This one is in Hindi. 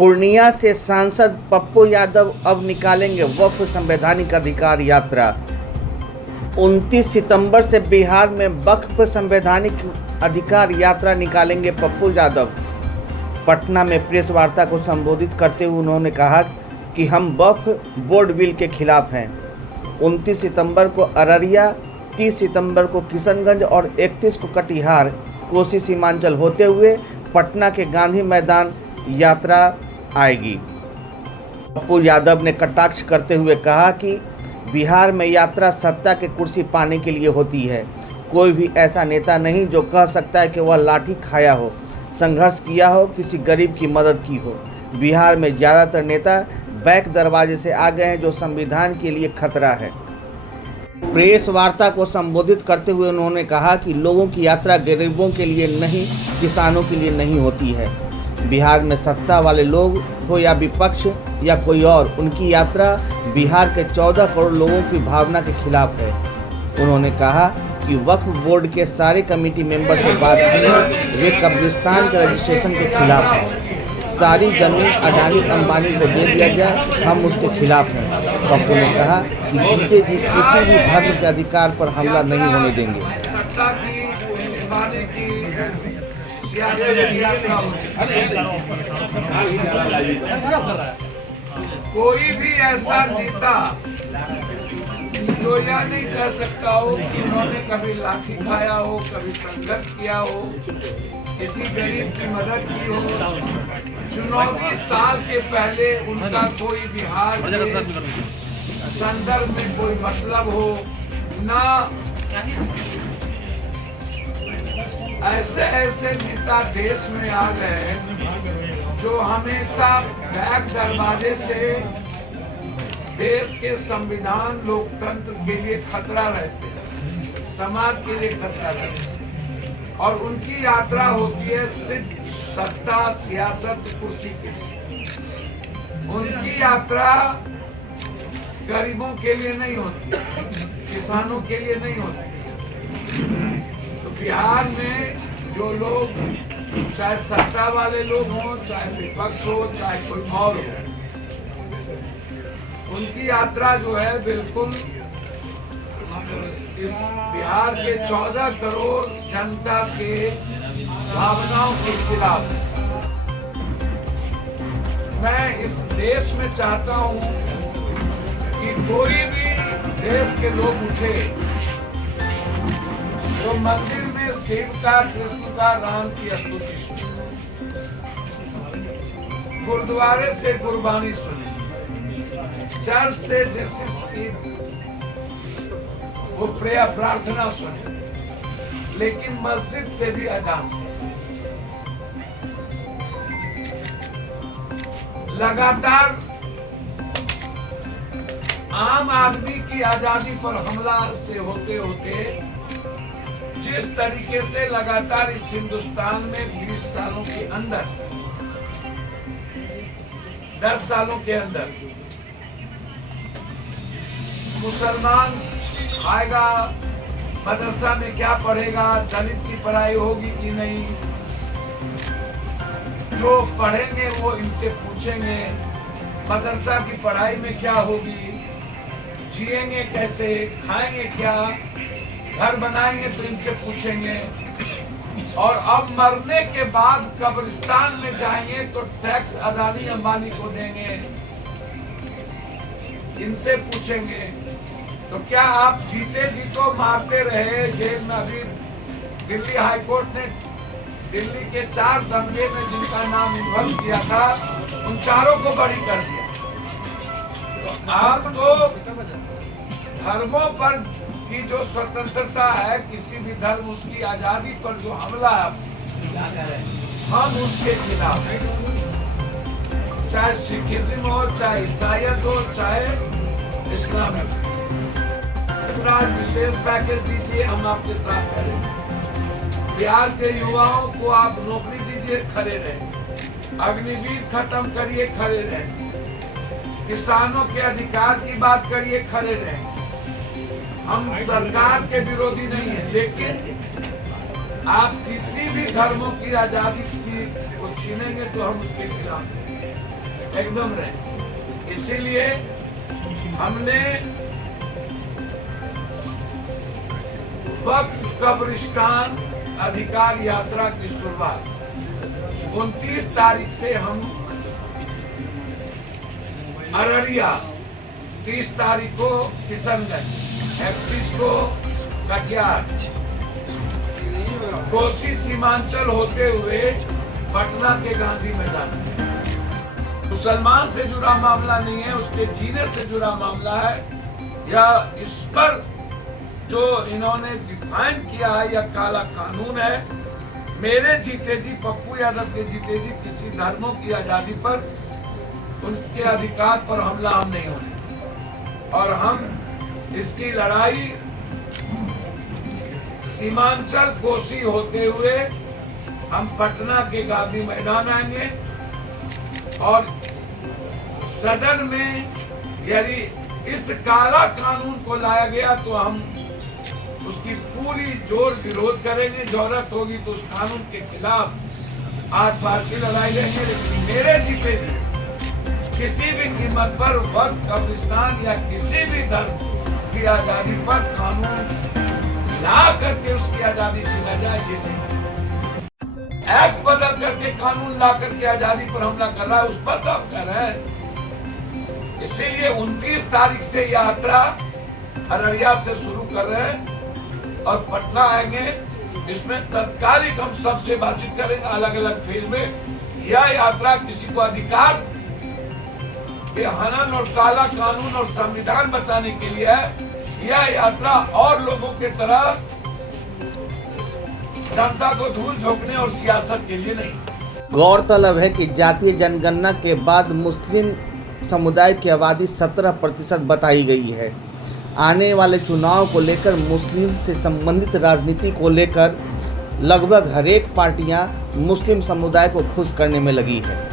पूर्णिया से सांसद पप्पू यादव अब निकालेंगे वक्फ संवैधानिक अधिकार यात्रा। 29 सितंबर से बिहार में वक्फ संवैधानिक अधिकार यात्रा निकालेंगे पप्पू यादव। पटना में प्रेस वार्ता को संबोधित करते हुए उन्होंने कहा कि हम वक्फ बोर्ड बिल के खिलाफ हैं। 29 सितंबर को अररिया, 30 सितंबर को किशनगंज और 31 को कटिहार, कोसी सीमांचल होते हुए पटना के गांधी मैदान यात्रा आएगी। पप्पू यादव ने कटाक्ष करते हुए कहा कि बिहार में यात्रा सत्ता के कुर्सी पाने के लिए होती है। कोई भी ऐसा नेता नहीं जो कह सकता है कि वह लाठी खाया हो, संघर्ष किया हो, किसी गरीब की मदद की हो। बिहार में ज़्यादातर नेता बैक दरवाजे से आ गए हैं, जो संविधान के लिए खतरा है। प्रेस वार्ता को संबोधित करते हुए उन्होंने कहा कि लोगों की यात्रा गरीबों के लिए नहीं, किसानों के लिए नहीं होती है। बिहार में सत्ता वाले लोग हो या विपक्ष या कोई और, उनकी यात्रा बिहार के 14 करोड़ लोगों की भावना के खिलाफ है। उन्होंने कहा कि वक्फ बोर्ड के सारे कमेटी मेंबर से बात की, वे कब्रिस्तान के रजिस्ट्रेशन के खिलाफ हैं। सारी जमीन अडानी अंबानी को दे दिया जाए, हम उसके खिलाफ हैं। पप्पू ने कहा कि जीते जी किसी भी धर्म के अधिकार पर हमला नहीं होने देंगे। कोई भी ऐसा नेता जो यह नहीं कह सकता हो कि उन्होंने कभी लाठी खाया हो, कभी संघर्ष किया हो, किसी गरीब की मदद की हो। चुनावी साल के पहले उनका कोई बिहार के संदर्भ में कोई मतलब हो ना। ऐसे नेता देश में आ गए जो हमेशा बैक दरवाजे से देश के संविधान, लोकतंत्र के लिए खतरा रहते हैं, समाज के लिए खतरा रहते हैं। और उनकी यात्रा होती है सिर्फ सत्ता, सियासत, कुर्सी के लिए। उनकी यात्रा गरीबों के लिए नहीं होती, किसानों के लिए नहीं होती। तो बिहार में जो लोग, चाहे सत्ता वाले लोग हों, चाहे विपक्ष हो, चाहे कोई और हो, उनकी यात्रा जो है बिल्कुल इस बिहार के 14 करोड़ जनता के भावनाओं के खिलाफ। मैं इस देश में चाहता हूं कि कोई भी देश के लोग उठे जो मंदिर में शिव का, कृष्ण का, राम की स्तुति सुने, गुरुद्वारे से कुर्बानी सुने, चर्च से जीसस की वो प्रेयर प्रार्थना सुने, लेकिन मस्जिद से भी अजान सुने। लगातार आम आदमी की आजादी पर हमला से होते होते जिस तरीके से लगातार इस हिंदुस्तान में 20 सालों के अंदर, 10 सालों के अंदर मुसलमान आएगा, मदरसा में क्या पढ़ेगा, दलित की पढ़ाई होगी कि नहीं, जो पढ़ेंगे वो इनसे पूछेंगे मदरसा की पढ़ाई में क्या होगी, जिएंगे कैसे, खाएंगे क्या, घर बनाएंगे तो इनसे पूछेंगे। और अब मरने के बाद कब्रिस्तान में जाएंगे तो टैक्स अदानी अंबानी को देंगे, इनसे पूछेंगे। तो क्या आप जीते जी को मारते रहे जेल में? अभी दिल्ली हाईकोर्ट ने दिल्ली के 4 दंगे में जिनका नाम इन्वॉल्व किया था, उन चारों को बरी कर दिया। तो आप तो धर्मों पर की जो स्वतंत्रता है, किसी भी धर्म, उसकी आजादी पर जो हमला है, हम उसके खिलाफ हैं। चाहे सिखिज्म हो, चाहे ईसाईयत हो, चाहे इस्लाम हो। विशेष पैकेज दीजिए, हम आपके साथ खड़े। बिहार के युवाओं को आप नौकरी दीजिए, खड़े रहें। अग्निवीर खत्म करिए, खड़े रहें। किसानों के अधिकार की बात करिए, खड़े रहें। हम सरकार के विरोधी नहीं है, लेकिन आप किसी भी धर्मों की आजादी को छीनेंगे तो हम उसके खिलाफ हैं। एकदम नहीं। इसीलिए हमने वक्त कब्रिस्तान अधिकार यात्रा की शुरुआत 29 तारीख से हम अररिया, 30 तारीख को किशनगंज, 31 को कटिहार, कोसी सीमांचल होते हुए पटना के गांधी मैदान। मुसलमान से जुड़ा मामला नहीं है, उसके जीने से जुड़ा मामला है। या इस पर जो इन्होंने डिफाइन किया है या काला कानून है, मेरे जीते जी, पप्पू यादव के जीते जी किसी धर्मों की आजादी पर, उनके अधिकार पर हमला हम नहीं होने। और हम इसकी लड़ाई सीमांचल कोसी होते हुए हम पटना के गांधी मैदान आएंगे और सदन में यदि इस काला कानून को लाया गया तो हम उसकी पूरी जोर विरोध करेंगे। जरूरत होगी तो उस कानून के खिलाफ आर पार की लड़ाई लेंगे। लेकिन मेरे जीते जी किसी भी कीमत पर वक्त कब्रिस्तान या किसी भी धर्म की आजादी पर कानून ला करके उसकी आजादी छीना जाए, ये नहीं। एक्ट बदल करके कानून ला करके आजादी पर हमला कर रहा है, उस पर तो हम कर रहे हैं। इसीलिए 29 तारीख से यात्रा अररिया से शुरू कर रहे हैं और पटना आएंगे। इसमें तत्कालिक हम सबसे बातचीत करेंगे अलग अलग फील्ड में। यह यात्रा किसी को अधिकार के हनन और काला कानून और संविधान बचाने के लिए है। यह यात्रा और लोगों के तरह जनता को धूल झोंकने और सियासत के लिए नहीं। गौरतलब है कि जातीय जनगणना के बाद मुस्लिम समुदाय की आबादी 17% बताई गई है। आने वाले चुनाव को लेकर मुस्लिम से संबंधित राजनीति को लेकर लगभग हर एक पार्टियां मुस्लिम समुदाय को खुश करने में लगी है।